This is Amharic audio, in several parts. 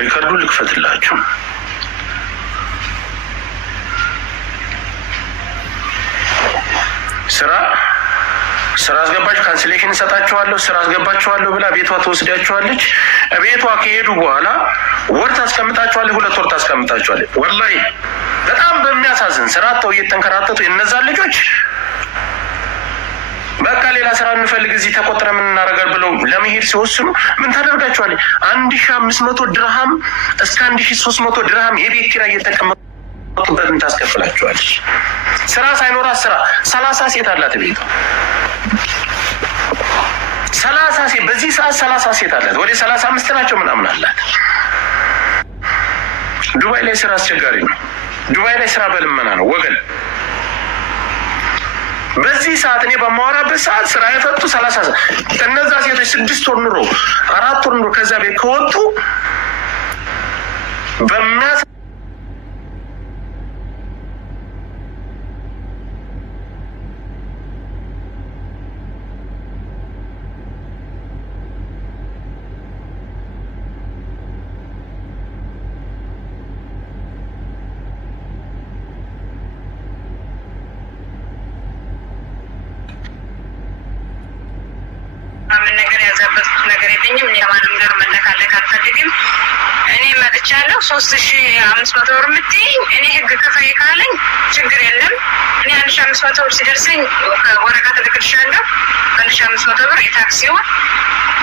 ሪከርዱ ልክፈትላችሁ። ስራ አስገባችሁ ካንስሌሽን እሰጣችኋለሁ ስራ አስገባችኋለሁ ብላ ቤቷ ተወስዳችኋለች። ቤቷ ከሄዱ በኋላ ወር ታስቀምጣችኋለች፣ 2 ወር ታስቀምጣችኋለች። ወላሂ በጣም በሚያሳዝን ስራ አጥተው እየተንከራተቱ የነዛ ልጆች በቃ ሌላ ስራ እንፈልግ እዚህ ተቆጥረ ምን እናደርጋለን ብለው ለመሄድ ሲወስኑ ምን ታደርጋችኋለች? 1500 ድርሃም እስከ 1300 ድርሃም የቤት ኪራይ እየተቀመጡበት ታስከፍላችኋለች። ስራ ሳይኖራት ስራ 30 ሴት አላት ቤቷ 30 ሴት በዚህ ሰዓት 30 ሴት አላት። ወደ 35 ናቸው ምናምን አላት። ዱባይ ላይ ስራ አስቸጋሪ ነው። ዱባይ ላይ ስራ በልመና ነው ወገን። በዚህ ሰዓት እኔ በማወራበት ሰዓት ስራ የፈቱ 30 እነዛ ሴቶች 6 ወር ኑሮ 4 ወር ኑሮ ከዛ ቤት ከወጡ በሚያስ ነገር የለኝም። እኔ ማንም ጋር መለካለክ አልፈልግም። እኔ መጥቻለሁ 3500 ብር የምትይኝ እኔ ህግ ክፈይ ካለኝ ችግር የለም። እኔ 1500 ብር ሲደርሰኝ ወረቀት እልክልሻለሁ። 1500 ብር የታክሲውን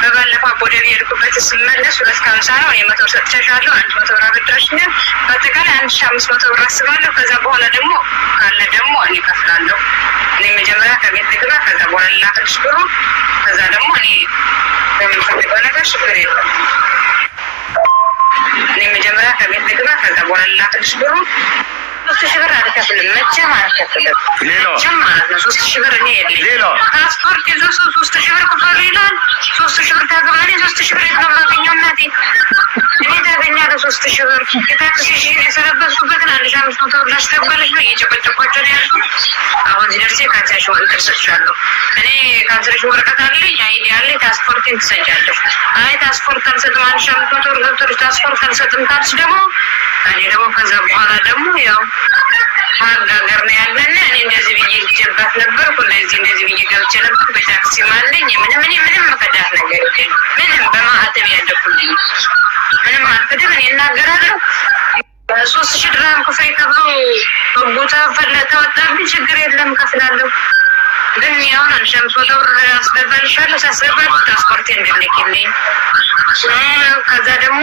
በባለፈው ወደ የሄድኩበት ስመለስ 250 ነው። እኔ 100 ብር ሰጥቻለሁ። 100 ብር አበዳሽኛል። በአጠቃላይ 1500 ብር አስባለሁ። ከዛ በኋላ ደግሞ ካለ ደግሞ እኔ እከፍላለሁ። እኔ መጀመሪያ ከቤት ልግባ፣ ከዛ በኋላ ላክልሽ ብሩ። ከዛ ደግሞ እኔ በምንፈልገው ነገር ችግር የለም። እኔ መጀመሪያ ከቤት ልግባ፣ ከዛ በኋላ ላክልሽ ብሩ። 3000 ብር አልከፍልም፣ መቼም አልከፍልም። መቼም ማለት ነው 3000 ብር እኔ የለኝም። ፓስፖርት ይዞ 3000 ብር ክፈሉ ይላል። 3000 ብር ታገባለች። 3000 ብር የት ነው የማገኘው እናቴ? እኔ ታገኛለሁ 3000 ብር። የታክሲ የሰረበትኩበትን 1500 ብር ላስገባለች ነው እየጨቀጨቋቸው ነው ያሉት። አሁን ሲደርሴ ካንሰሌሽን ወረቀት ሰጥቻለሁ። እኔ ካንሰሌሽን ወረቀት አለኝ፣ አይዲ አለኝ። ፓስፖርቴን ትሰጫለሽ። አይ ፓስፖርት አልሰጥም 1500 ብር ገብቶልሽ ፓስፖርት አልሰጥም ካልሽ ደግሞ እኔ ደግሞ ከዛ በኋላ ደግሞ ያው ማጋገር ነው ያለን። እኔ እንደዚህ ብዬ ጀባት ነበር እንደዚህ ብዬ ገብቼ ነበር። በታክሲ ማለኝ ምንም መከዳት ነገር የለም። ምንም በማዕተብ ያደኩልኝ ምንም አልፈድም። እኔ እናገራለሁ 3000 ድርሃም ክፈይ ተብሎ ቦታ ተወጣብኝ፣ ችግር የለም ከፍላለሁ። ግን ያው 1500 ብር አስገባልሻለሁ። ሳስገባል ፓስፖርት እንድልክልኝ። ከዛ ደግሞ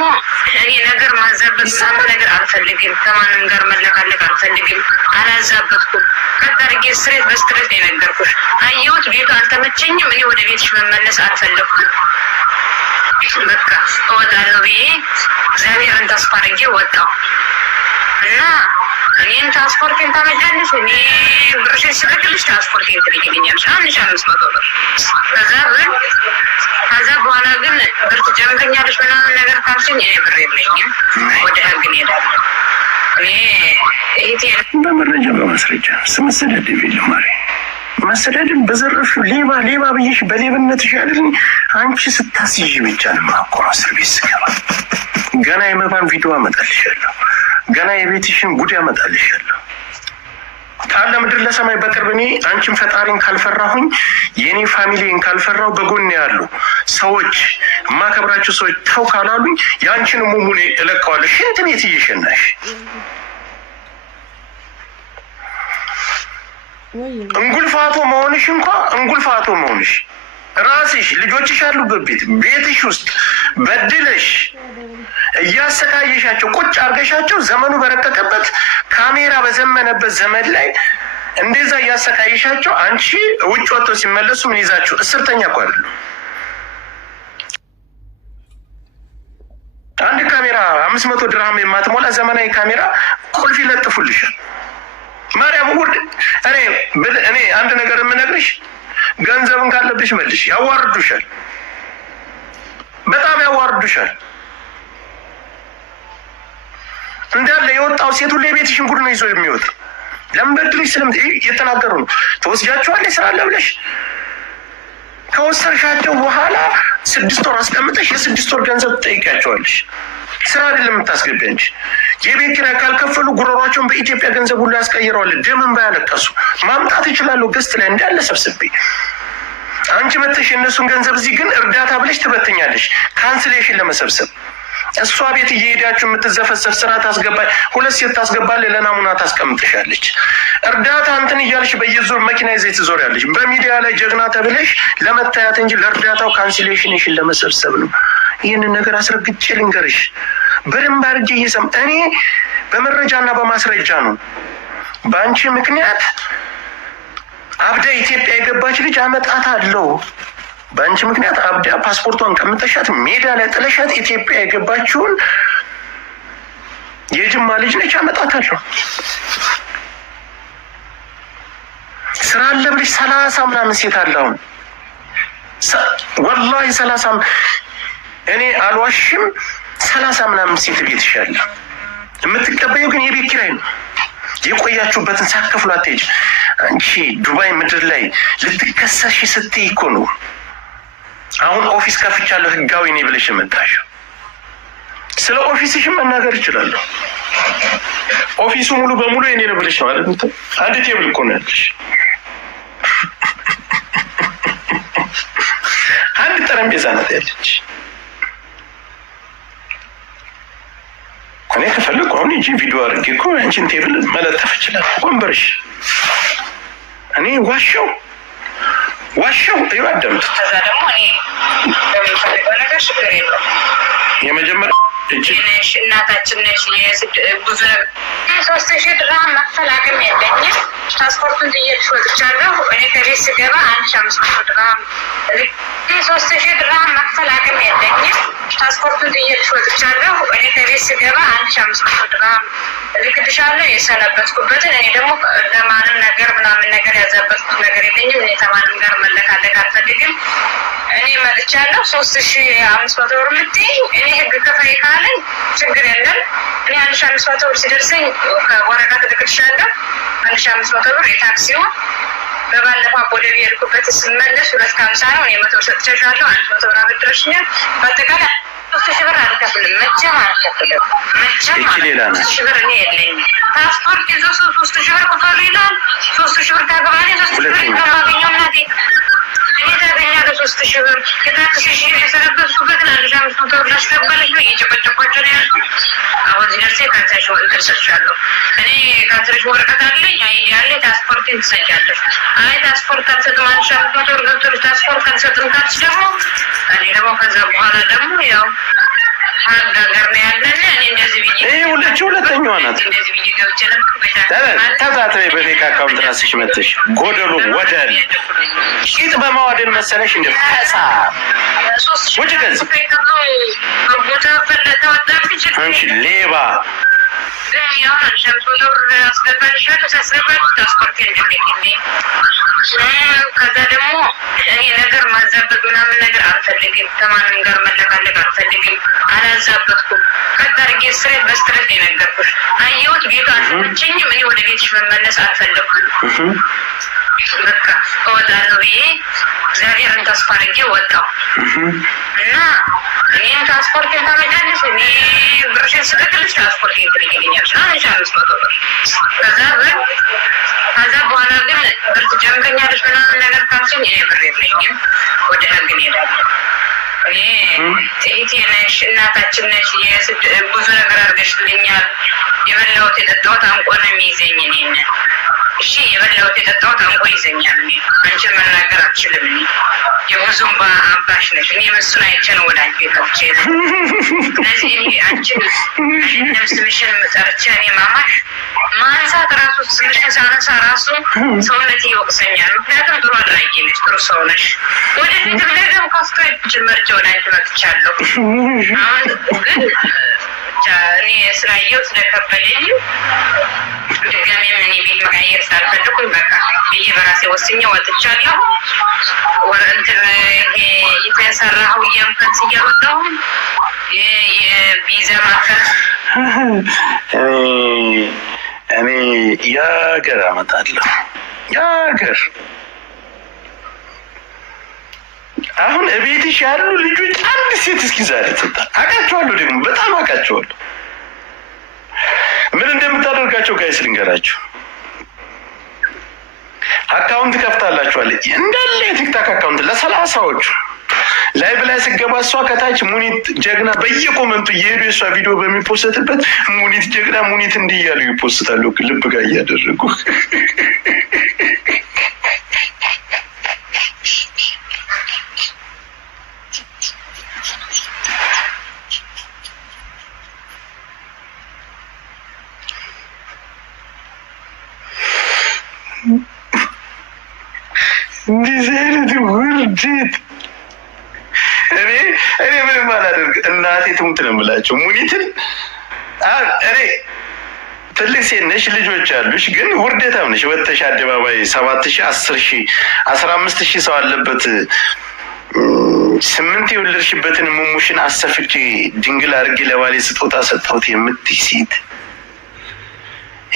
እኔ ነገር ማዛበት ምናምን ነገር አልፈልግም። ከማንም ጋር መለካለቅ አልፈልግም። አላዛበትኩም። ቀጠርጌ ስትሬት በስትሬት ነው የነገርኩሽ። አየሁት ቤቱ አልተመቸኝም። እኔ ወደ ቤትሽ መመለስ አልፈለኩም። በቃ እወጣለሁ ብዬ እግዚአብሔርን ተስፋ አድርጌ ወጣሁ እና እኔን ትራንስፖርቴን ታመጫለሽ፣ እኔ ብርሽን ስልክልሽ ትራንስፖርቴን ትልክልኛለሽ 1500 ብር። ከዛ በኋላ ግን ብር ትጨምቀኛለሽ ምናምን ነገር ካልሽኝ እኔ ብር የለኝም፣ ወደ ህግ እንሄዳለን። እኔ ይሄ በመረጃ በማስረጃ ስመሰዳደብ የለም ማሪ ማሰዳደብ በዘረፍ ሌባ ብዬሽ በሌብነትሽ አይደል? አንቺ ስታስይዥ ብቻ ነው ማቆም። እስር ቤት ስገባ ገና የመባን ቪዲዮ አመጣልሻለሁ፣ ገና የቤትሽን ጉድ ያመጣልሻለሁ። ካለ ምድር ለሰማይ በቅርብ እኔ አንቺን ፈጣሪን ካልፈራሁኝ የኔ ፋሚሊን ካልፈራሁ በጎን ያሉ ሰዎች የማከብራቸው ሰዎች ተው ካላሉኝ የአንቺን ሙሙኔ እለቀዋለሁ። ሽንት ቤት እየሸናሽ እንጉልፋቶ መሆንሽ እንጉልፋቶ መሆንሽ ራስሽ ልጆችሽ ያሉበት ቤትሽ ውስጥ በድለሽ እያሰቃየሻቸው ቁጭ አርገሻቸው ዘመኑ በረቀቀበት ካሜራ በዘመነበት ዘመን ላይ እንደዛ እያሰቃየሻቸው አንቺ ውጭ ወጥተው ሲመለሱ ምን ይዛችሁ እስርተኛ እኮ አይደሉ። አንድ ካሜራ 500 ድርሃም የማትሞላ ዘመናዊ ካሜራ ቁልፍ ይለጥፉልሻል። ማርያም ውርድ እኔ አንድ ነገር የምነግርሽ ገንዘብን ካለብሽ መልሽ። ያዋርዱሻል፣ በጣም ያዋርዱሻል። እንዳለ የወጣው ሴቱ ለቤትሽን ጉድ ነው ይዞ የሚወጣ። ለምን በድልሽ እየተናገሩ ነው። ተወስጃቸዋለሽ ስራ አለ ብለሽ ከወሰድሻቸው በኋላ 6 ወር አስቀምጠሽ የ6 ወር ገንዘብ ትጠይቂያቸዋለሽ። ስራ አይደለም የምታስገቢ እንጂ የቤት ኪራይ ካልከፈሉ ጉሮሯቸውን በኢትዮጵያ ገንዘብ ሁሉ ያስቀይረዋል። ደምን ባያለቀሱ ማምጣት ይችላሉ። ገስት ላይ እንዳለ ሰብስቤ አንቺ መተሽ የእነሱን ገንዘብ እዚህ ግን እርዳታ ብለሽ ትበትኛለሽ፣ ካንስሌሽን ለመሰብሰብ። እሷ ቤት እየሄዳችሁ የምትዘፈሰፍ ስራ ታስገባል። 2 ሴት ታስገባል፣ ለናሙና ታስቀምጥሻለች። እርዳታ እንትን እያልሽ በየዞር መኪና ይዘሽ ትዞሪያለሽ። በሚዲያ ላይ ጀግና ተብለሽ ለመታየት እንጂ ለእርዳታው ካንስሌሽንሽን ለመሰብሰብ ነው። ይህንን ነገር አስረግጬ ልንገርሽ፣ በደንብ አድርጌ እየሰም እኔ በመረጃና በማስረጃ ነው። በአንቺ ምክንያት አብዳ ኢትዮጵያ የገባች ልጅ አመጣታለሁ። በአንቺ ምክንያት አብዳ ፓስፖርቷን ቀምጠሻት ሜዳ ላይ ጥለሻት ኢትዮጵያ የገባችውን የጅማ ልጅ ነች፣ አመጣታለሁ። ስራ አለ ብለሽ 30 ምናምን ሴት አለውን ወላሂ 30 እኔ አልዋሽም። 30 ምናምን ሴት ቤት ይሻላል። የምትቀበዩ ግን የቤት ኪራይ ነው። የቆያችሁበትን ሳከፍሉ አትሄጂም። አንቺ ዱባይ ምድር ላይ ልትከሰሽ ስትይ እኮ ነው አሁን ኦፊስ ከፍቻለሁ ህጋዊ ነኝ ብለሽ የመጣሽው። ስለ ኦፊስሽም መናገር እችላለሁ። ኦፊሱ ሙሉ በሙሉ የኔ ነው ብለሽ ነው አይደል? አንድ ቴብል እኮ ነው ያለሽ። አንድ ጠረጴዛ ናት ያለች። እኔ ከፈለኩ አሁን እንጂ ቪዲዮ አድርጌ እኮ አንቺን ቴብል መለጠፍ እችላለሁ። ወንበርሽ እኔ ዋሻው እዩ አዳምጥ። ከዛ ደግሞ እኔ በምፈልገው ነገር ችግር የለውም። የመጀመሪያ እናታችን ነሽ። ብዙ 3000 ድርሃም መክፈል አቅም የለኝም። ፓስፖርቱን ጥዬልሽ ወጥቻለሁ። እኔ ከቤት ስገባ 1500 ድርሃም 3000 ድርሃም መክፈል አቅም የለኝም። ፓስፖርቱን ጥዬልሽ ወጥቻለሁ። እኔ ከቤት ስገባ 1500 ድርሃም ልክልሻለሁ የሰነበትኩበትን። እኔ ደግሞ ለማንም ነገር ምናምን ነገር ያዘበትኩት ነገር የለኝም። እኔ ከማንም ጋር መለካለቅ አልፈልግም። እኔ መጥቻለሁ። 3500 ብር የምትይኝ እኔ ህግ ከፋይ ካለኝ ችግር የለም። እኔ 1500 ብር ሲደርሰኝ ከወረቀት ልክልሻለሁ። 1500 ብር የታክሲውን በባለፈው ወደ ቤልኩበት ስመለስ 250 ነው። እኔ 100 ብር ሰጥቼሻለሁ። 100 ብር አበድረሽኛል። በአጠቃላይ 3000 ብር አልከፍልም። መቼም አልከፍልም። መቼም 3000 ብር እኔ የለኝም። ፓስፖርት ይዞ 3000 ብር ክፈሉ ይላል። 3000 ብር ታገባለች። 3000 ብር ከማገኘው እናቴ እኔ ታገኛለሁ። 3000 ብር የታክሲሽ የሰነበትኩበትን 1500 ብር ላስገባለች ነው እየጨቀጨቋቸው ነው ያሉት። አሁን እዚህ ደርሴ ካንሰልሽ ወረቀት ሰጥሻለሁ። እኔ ካንሰልሽ ወረቀት አለኝ። አይዲ አለ። ፓስፖርቴን ትሰጫለሽ። አይ ፓስፖርት አልሰጥም 1500 ብር ገብቶልሽ ፓስፖርት አልሰጥም ካልሽ ደግሞ እኔ ደግሞ ከዛ በኋላ ደግሞ ያው ሀገር ነው ያለን። እኔ እንደዚህ ብዬ ሁለተኛዋ ናት። እንደዚህ ብዬ ገብቼ ነበር። ተዛተይ በፌክ አካውንት ራስሽ መጥተሽ ጎደሉ ወደል ቂጥ በማዋደል መሰለሽ እንደ ፈሳ ወጭ ገዝ ቦታ ፈለታ ወጣብኝ። አንቺ ሌባ ያው ሸምሶ ነው አስገባልሻለሁ። ሳስገባል ፓስፖርት እንደሚልኝ ከዛ ደግሞ እኔ ነገር ማዛበት ምናምን ነገር አልፈልግም። ከማንም ጋር መለቃለቅ አልፈልግም። አላዛበትኩም። ከታርጌ ስሬት በስትሬት የነገርኩሽ አየሁት። ቤቱ አልተመቸኝም። እኔ ወደ ቤትሽ መመለስ አልፈለኩም። በቃ እወጣለሁ ብዬ እግዚአብሔርን ተስፋ አድርጌ ወጣሁ እና እኔን ፓስፖርቴን ታመጫለሽ፣ እኔ ብርሽን ስልክልሽ ፓስፖርቴን ትልክልኛለሽ። 1500 ብር ከዛ በኋላ ግን ብር ትጨምረኛለሽ ምናምን ነገር ካልሽኝ እኔ ብር የለኝም። ወደ ህግ እንሄዳለን። እኔ እህቴ ነሽ፣ እናታችን ነሽ። ብዙ ነገር አድርገሽልኛል። የበላሁት የጠጣሁት አንቆ ነው የሚይዘኝ እኔን። እሺ የበላሁት የጠጣሁት አንቆ ይዘኛል። እኔ አንቺን መናገር አልችልም። እኔ የብዙም አባሽ ነሽ። እኔ መስሎኝ አይቼ ነው ወደ አንቺ የጠብቼ ነው። ስለዚህ እኔ አንቺን ስምሽን ጠርቼ እኔ ማማሽ ማንሳት ራሱ ስምሽን ሳነሳ ራሱ ሰውነቴ ይወቅሰኛል። ምክንያቱም ጥሩ አድራጊ ነሽ፣ ጥሩ ሰው ነሽ። ወደፊትም ነገም ካስቶችን መርጬ ወደ አንቺ መጥቻለሁ። አሁን ግን እኔ ስላየው ስለከበደኝ ድጋሜም እኔ ቤት መቀየር ስላልፈለኩኝ በቃ ብዬ በራሴ ወስኜ ወጥቻለሁ። እንትን የተሰራሁ የንፈንስ እያወጣሁ የቪዛ ማከል እኔ የሀገር አመጣለሁ። የሀገር አሁን እቤትሽ ያሉ ልጆች አንድ ሴት እስኪ ዛሬ ትምጣ። አውቃቸዋለሁ፣ ደግሞ በጣም አውቃቸዋለሁ። ምን እንደምታደርጋቸው ጋይስ ልንገራችሁ። አካውንት ከፍታላችኋል እንዳለ የቲክታክ አካውንት ለ30ዎቹ ላይቭ ላይ ስገባ እሷ ከታች ሙኒት ጀግና በየኮመንቱ እየሄዱ የእሷ ቪዲዮ በሚፖስትበት ሙኒት ጀግና ሙኒት እንዲህ እያሉ ይፖስታሉ፣ ልብ ጋር እያደረጉ እንደዚህ አይነት ውርደት እኔ ምንም አላደርግ። እናቴ ትሙት ነው የምላቸው ሙኒትን። እኔ ትልቅ ሴት ነሽ፣ ልጆች አሉሽ፣ ግን ውርደታም ነሽ። ወጥተሽ አደባባይ 7,000 10,000 15,000 ሰው አለበት 8 የወለድሽበትን ሙሙሽን አሰፍቼ ድንግል አድርጌ ለባሌ ስጦታ ሰጠሁት የምትይ ሴት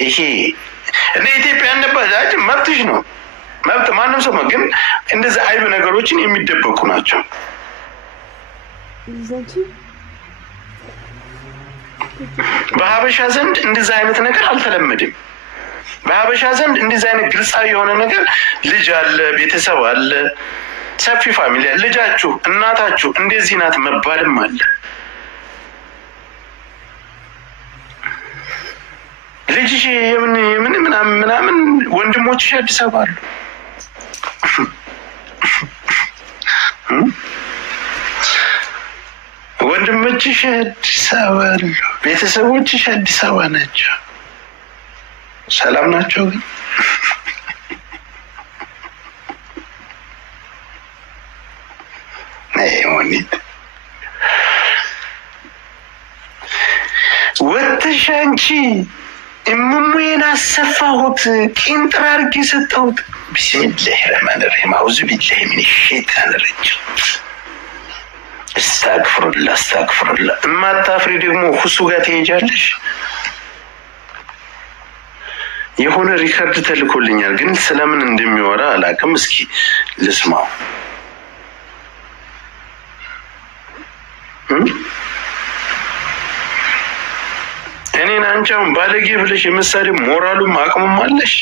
ይሄ እኔ ኢትዮጵያ ነባጃጅ መብትሽ ነው፣ መብት ማንም ሰው ግን እንደዚህ አይብ ነገሮችን የሚደበቁ ናቸው። በሀበሻ ዘንድ እንደዚህ አይነት ነገር አልተለመደም። በሀበሻ ዘንድ እንደዚህ አይነት ግልጻዊ የሆነ ነገር ልጅ አለ፣ ቤተሰብ አለ፣ ሰፊ ፋሚሊ፣ ልጃችሁ እናታችሁ እንደዚህ ናት መባልም አለ። ልጅሽ የምን ምናምን ወንድሞችሽ አዲስ አበባ አሉ። ወንድሞችሽ አዲስ አበባ አሉ። ቤተሰቦችሽ አዲስ አበባ ናቸው። ሰላም ናቸው ግን ሞኒት ወጥተሽ አንቺ እሙሙዬን አሰፋሁት ቂንጥር አድርጌ ሰጠሁት። ቢስሚላህ ረህማን ረሂም አውዙ ቢላሂ ሚነ ሸይጣን ረጂም አስተግፍሩላህ አስተግፍሩላህ። እማታፍሪ ደግሞ ሁሱ ጋር ትሄጃለሽ። የሆነ ሪከርድ ተልኮልኛል፣ ግን ስለምን እንደሚወራ አላውቅም። እስኪ ልስማው። እኔን አንቺ አሁን ባለጌ ብለሽ የምትሰሪ ሞራሉም አቅሙም አለሽ?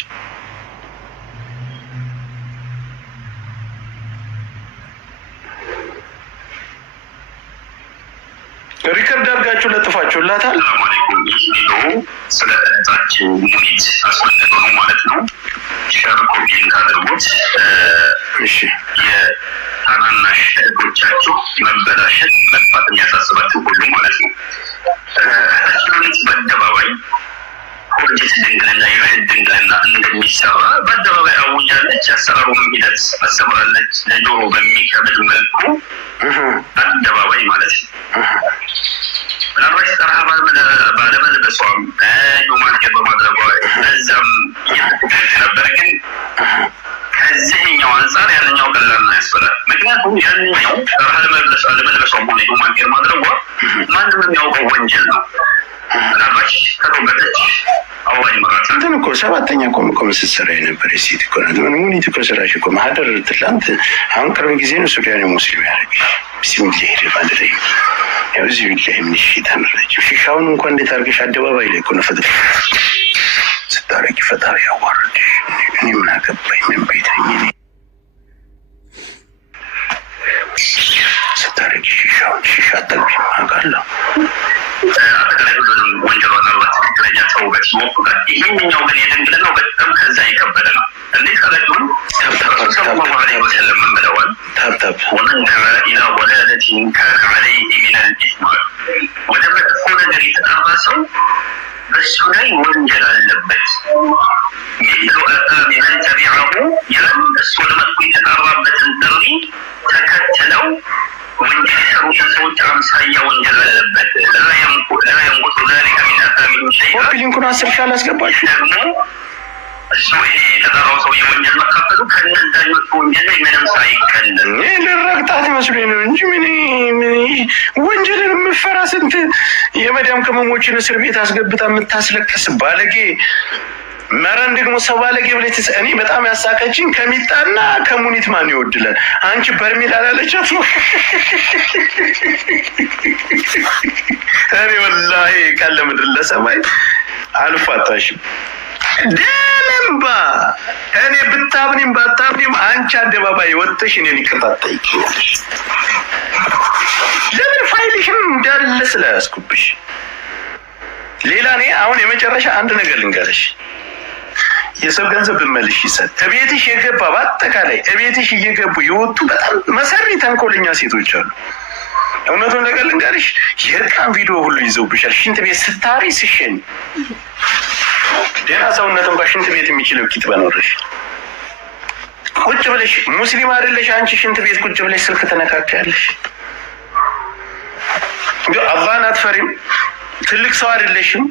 ሪከርድ አድርጋችሁ ለጥፋችሁላታል። ስለ እህታችን ሙኒት አስመልክቶ ነው ማለት ነው። ሸር ኮፒን ካደርጉት እሺ የታናናሽ እህቶቻችሁ መበላሸት መጥፋት የሚያሳስባችሁ ሁሉ ማለት ነው። እህታችን ሙኒት በአደባባይ ሆርጅት ድንግልና የበህል ድንግልና እንደሚሰራ በአደባባይ አውጃለች። አሰራሩን ሂደት አስተምራለች። ለጆሮ በሚከብድ መልኩ በአደባባይ ማለት ነው። ምናልባት ጠርሃ ባለመልበሷም ዩማንኬር በማድረጓ በዛም የምትገኝ ነበር። ግን ከዚህኛው አንጻር ያንኛው ቀላል ነው ያስፈላል። ምክንያቱም ያንኛው ጠርሃ ለመልበሷም ሆነ ዩማንኬር ማድረጓ ማንም የሚያውቀው ወንጀል ነው። ምናልባት ከተወበተች አዋይ መራት እንትን እኮ 7ኛ እኮ ስትሰራ የነበረ ሴት እኮ ናት። ሙኒት እኮ ስራሽ እኮ ማህደር ትላንት አሁን ቅርብ ጊዜ ነው ሱዳን ሙስሊም ያደረግሽ። ቢስሚላህ ረህማን ረሂም ያው እዚህ ቢላሂ ምን ሸይጣን ረጂም ሺሻውን እንኳን እንዴት አድርገሽ አደባባይ ላይ እኮ ነው ፈጥረሽ ስታረጊ ፈጣሪ ያዋርድሽ። እኔ ምን አገባኝ? ምን ቤት ነኝ እኔ? ስታረጊ ሺሻውን ሺሻ ጠልቢ አውቃለሁ። አጠቃላይ ሁሉንም ወንጀሏን አልባት ትክክለኛ ተውበት ይሞክራል። ይህኛው ግን የድንግልናው በጣም ከዛ የከበደ ነው። እንዴት ካላችሁን ወሰለም ምን ብለዋል? ወመን ደዓ ኢላ ወላደቲን ካነ ዐለይሂ ሚነል ኢስም፣ ወደ መጥፎ ነገር የተጠራ ሰው በሱ ላይ ወንጀል አለበት። ሚስሉ አሳሚ መን ተቢዐሁ፣ ያን እሱ ለመጥፎ የተጠራበትን ጥሪ ተከትለው ወንጀል የሰሩትን ሰዎች አምሳያ ወንጀል አለበት። ላ የንቁሱ ዛሊከ ሚን አሳሚሂም ሸይአ። ሊንኩን 10 ሺህ አላስገባችሁ ደግሞ እሱ ይሄ የተጠራው ሰው የወንጀል መካፈሉ ከነዛኞቹ ወንጀል ላይ ምንም ሳይቀንስ ልረግጣት መስሎኝ ነው እንጂ ምን ወንጀልን የምፈራ ስንት የመዳም ቅመሞችን እስር ቤት አስገብታ የምታስለቅስ ባለጌ መረን ደግሞ ሰው ባለጌ ብለሽ እኔ በጣም ያሳቀችኝ ከሚጣና ከሙኒት ማን ይወድላል? አንቺ በርሜል አላለቻት ነው። እኔ ወላሂ ካለ ምድር ለሰማይ አልፋታሽም። ደምባ እኔ ብታምኒም ባታምኒም አንቺ አደባባይ ወጥተሽ እኔን ይቅርታ ጠይቂያለሽ። ለምን ፋይልሽን እንዳለ ስለያዝኩብሽ። ሌላ እኔ አሁን የመጨረሻ አንድ ነገር ልንገርሽ። የሰው ገንዘብ ብመልሽ ይሰጥ እቤትሽ የገባ በአጠቃላይ እቤትሽ እየገቡ የወጡ በጣም መሰሪ ተንኮለኛ ሴቶች አሉ። እውነቱን ነገር ልንገርሽ፣ የእርቃን ቪዲዮ ሁሉ ይዘውብሻል። ሽንት ቤት ስታሪ ስሸኝ ሌላ ሰውነት እንኳን ሽንት ቤት የሚችለው ቂጥ በኖርሽ ቁጭ ብለሽ ሙስሊም አይደለሽ አንቺ ሽንት ቤት ቁጭ ብለሽ ስልክ ተነካካያለሽ። እንዴ አላህን አትፈሪም? ትልቅ ሰው አይደለሽም?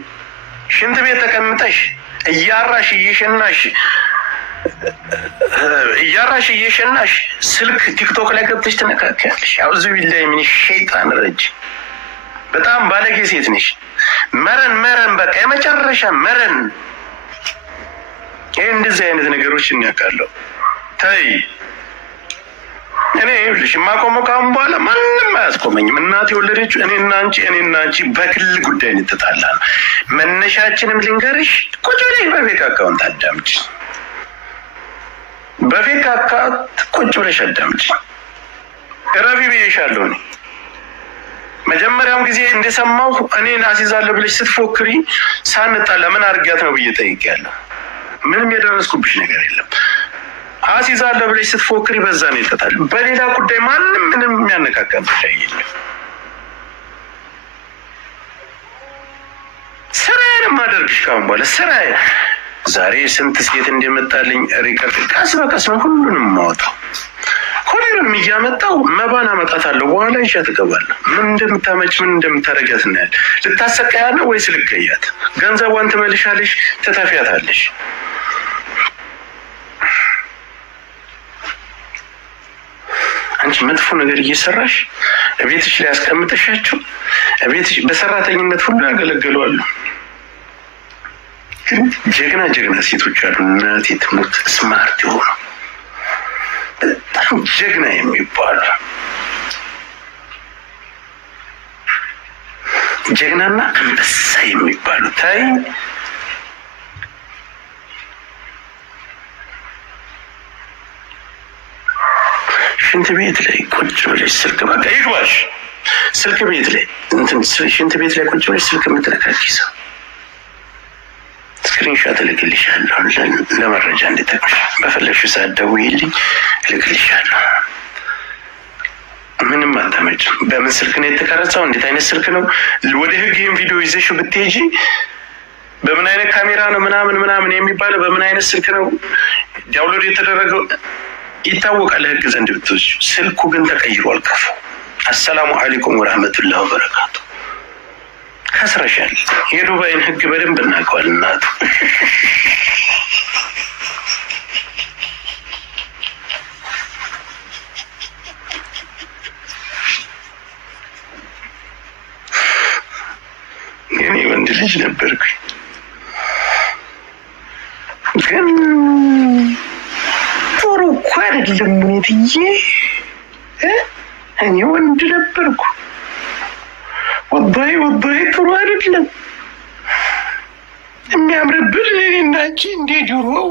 ሽንት ቤት ተቀምጠሽ እያራሽ እየሸናሽ ስልክ ቲክቶክ ላይ ገብተሽ ተነካካያለሽ። አውዙ ቢላሂ ሚን ሸይጣን ረጅ። በጣም ባለጌ ሴት ነሽ። መረን በቃ የመጨረሻ መረን። ይሄ እንደዚህ አይነት ነገሮች እናውቃለሁ። ታይ እኔ ይኸውልሽ የማቆመው ካሁን በኋላ ማንም አያስቆመኝም። እናቴ የወለደችው እኔና አንቺ በግል ጉዳይ እንተጣላ ነው። መነሻችንም ልንገርሽ፣ ቁጭ ብለሽ በፌክ አካውንት አዳምጪ። በፌክ አካውንት ቁጭ ብለሽ አዳምጪ። ረቢ ብዬሻለሁ። እኔ መጀመሪያም ጊዜ እንደሰማሁ እኔን አስይዛለሁ ብለሽ ስትፎክሪ ሳንጣላ ምን አድርጊያት ነው ብዬ ጠይቄያለሁ። ምንም የደረስኩብሽ ነገር የለም። አስይዛለሁ ብለሽ ስትፎክሪ በዛ ነው ይጠጣል። በሌላ ጉዳይ ማንም ምንም የሚያነካካን ጉዳይ የለም። ስራዬን ማደርግሽ ካሁን በኋላ ስራዬ። ዛሬ ስንት ሴት እንደመጣልኝ ሪከርድ ቀስ በቀስ ነው ሁሉንም ማወጣው። ሁሉንም እያመጣው መባን አመጣታለሁ። በኋላ ይሻት እገባለሁ። ምን እንደምታመጭ ምን እንደምታረጊያት እናያለን። ልታሰቃያ ነው ወይስ ልገያት? ገንዘቧን ትመልሻለሽ፣ ትተፊያታለሽ። አንቺ መጥፎ ነገር እየሰራሽ እቤትሽ ላይ ያስቀምጠሻቸው እቤትሽ በሰራተኝነት ሁሉ ያገለግሉ አሉ። ግን ጀግና ሴቶች አሉ። እናቴ ትምህርት ስማርት የሆኑ በጣም ጀግና የሚባሉ ጀግናና አንበሳ የሚባሉ ታይ ሽንት ቤት ላይ ቁጭ ብለሽ ስልክ በቃ ይግባሽ። ስልክ ቤት ላይ ሽንት ቤት ላይ ቁጭ ብለሽ ስልክ የምትነካኪ ሰው ስክሪንሾት እልክልሻለሁ ለመረጃ እንድጠቅምሽ። በፈለግሽው ሰዓት ደውዪልኝ እልክልሻለሁ። ምንም አታመጭም። በምን ስልክ ነው የተቀረጸው? እንዴት አይነት ስልክ ነው? ወደ ህግ ይህን ቪዲዮ ይዘሽው ብትሄጂ በምን አይነት ካሜራ ነው ምናምን የሚባለው በምን አይነት ስልክ ነው ዳውንሎድ የተደረገው ይታወቃል ህግ ዘንድ ብትወስጂ። ስልኩ ግን ተቀይሯል። ከፉ አሰላሙ አለይኩም ወራህመቱላሂ ወበረካቱ። ከስረሻል። የዱባይን ህግ በደንብ እናውቀዋል። እናቱ እኔ ወንድ ልጅ ነበርኩኝ ግን ጥሩ እኮ አይደለም። ሙኒትዬ እኔ ወንድ ነበርኩ። ወባይ ጥሩ አይደለም። የሚያምርብን እኔና አንቺ እንደ ድሮው